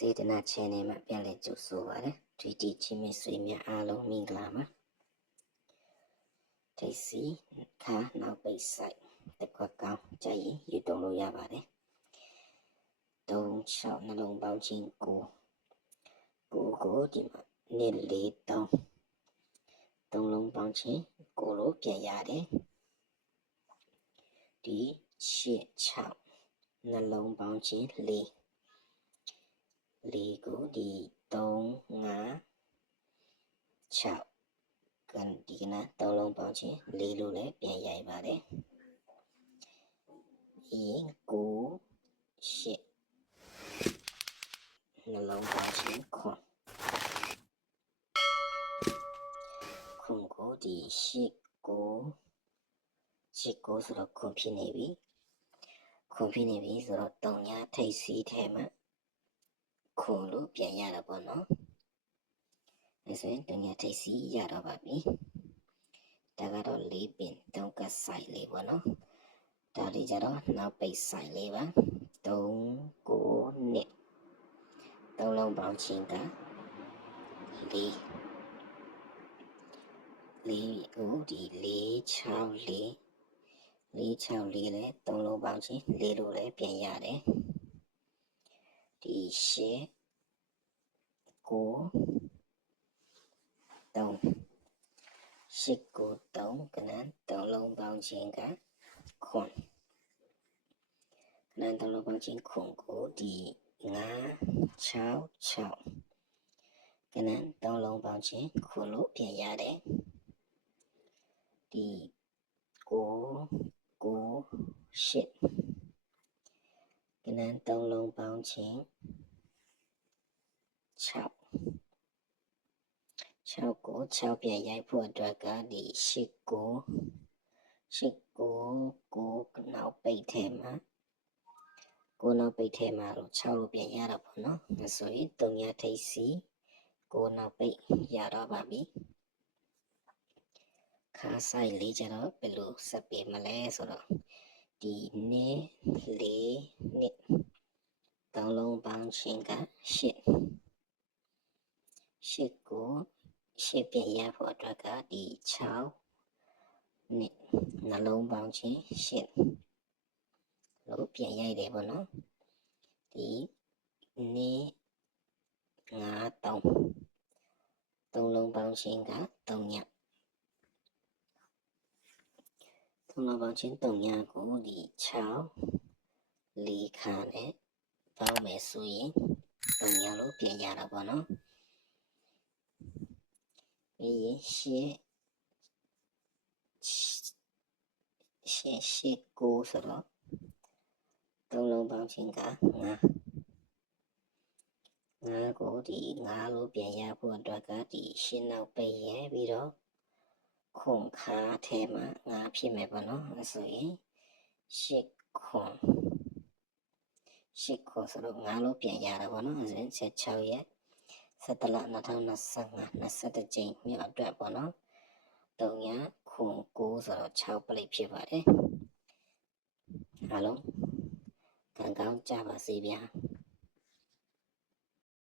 စေတနာ channel မှာပြန်လည်ကြိုဆိုပါရစေ။ဒီတီချင်းမဆွေများအားလုံးမင်္ဂလာပါ။ထိတ်စီခါနောက်ပိတ်ဆိုင်တကွက်ကောင်းကြရင်ယူတုံလို့ရပါတယ်။သုံးချောင်းနှလုံးပေါင်းခြင်းကိုကိုကိုဒီမှာနေလေးတောင်းသုံးလုံးပေါင်းခြင်းကိုလိုပြန်ရတယ်။ဒီရှစ်ချောင်းနှလုံးပေါင်းခြင်းလေး ၄ခုဒီ၃၅6ကန်ဒီကနာ၃လုံးပေါင်းခြင်း၄လို့လည်းပြန်ရိုက်ပါတယ်1 9 8နှလုံးပေါင်းခြင်းခွန်ခွန်ကိုဒီ8ကို8ကိုဆိုတော့ခွန်ဖြစ်နေပြီခွန်ဖြစ်နေပြီဆိုတော့တောင်ညာထိပ်စီးထဲမှာ ခွန်လို့ပြန်ရတာပေါ့နော်ဒါဆိုရင်3ညထိတ်စီးရတော့ပါပြီဒါကတော့၄ပင်3ကဆိုင်လေးပေါ့နော်ဒါလေးကြတော့နောက်ပိတ်ဆိုင်လေးပါ3 9နှစ်သုံးလုံးပေါင်းချင်းက၄လေးကိုဒီ၄6လေး၄6လေးလဲသုံးလုံးပေါင်းချင်း၄လို့လဲပြန်ရတယ် ဒီရှေ့ကို3ရှစ်ကို3ကနန်သုံးလုံးပေါင်းချင်းကခွန်ကနန်သုံးလုံးပေါင်းချင်းခွန်ကိုဒီ9 6 6ကနန်သုံးလုံးပေါင်းချင်းခွန် 6 6ကို6ပြန်ရိုက်ဖို့အတွက်ကဒီ8ကို8ကို9နောက်ပိတ်ထဲမှာကိုနောက်ပိတ်ထဲမှာတော့6လို့ပြန်ရတာပေါ့နော်ဒါဆိုရင်3ညထိပ်စီကိုနောက်ပိတ်ရတော့ပါပြီခါဆိုင်လေးကျတော့ဘယ်လိုဆက်ပေးမလဲဆိုတော့ဒီနေ့လေးနှစ်သုံးလုံးပေါင်းချင်းက8 8ကို8ပြန်ရဖို့အတွက်ကဒီ6နှစ်နှလုံးပေါင်းချင်း8လို့ပြန်ရိုက်တယ်ပေါ့နော်ဒီနေ့9 3 3လုံးပေါင်းချင်းက3ည3လုံးပေါင်းချင်း3ညကိုဒီ6 4ခါနဲ့ပေါင်းမယ်ဆိုရင်3ညလို့ပြန်ရတာပေါ့နော်ပြီး ရင်ရှေ့ရှေ့ရှေ့ကိုဆိုတော့သုံးလုံးပေါင်းချင်းက9 9ကိုဒီ9လို့ပြန်ရဖို့အတွက်ကဒီရှင်းနောက်ပိတ်ရပြီးတော့ခုံခါထဲမှာ9ဖြစ်မယ်ပေါ့နော်အဲဆိုရင်ရှစ်ခွန်ရှစ်ခွန်ဆိုတော့9လို့ပြန်ရတာပေါ့နော်အဲဆိုရင်16ရက် 17လ2025 21ကြိမ်မြောက်အတွက်ပေါ့နော်3ညခွန်9ဆိုတော့6ပလိတ်ဖြစ်ပါတယ်အားလုံးကံကောင်းကြပါစေဗျာ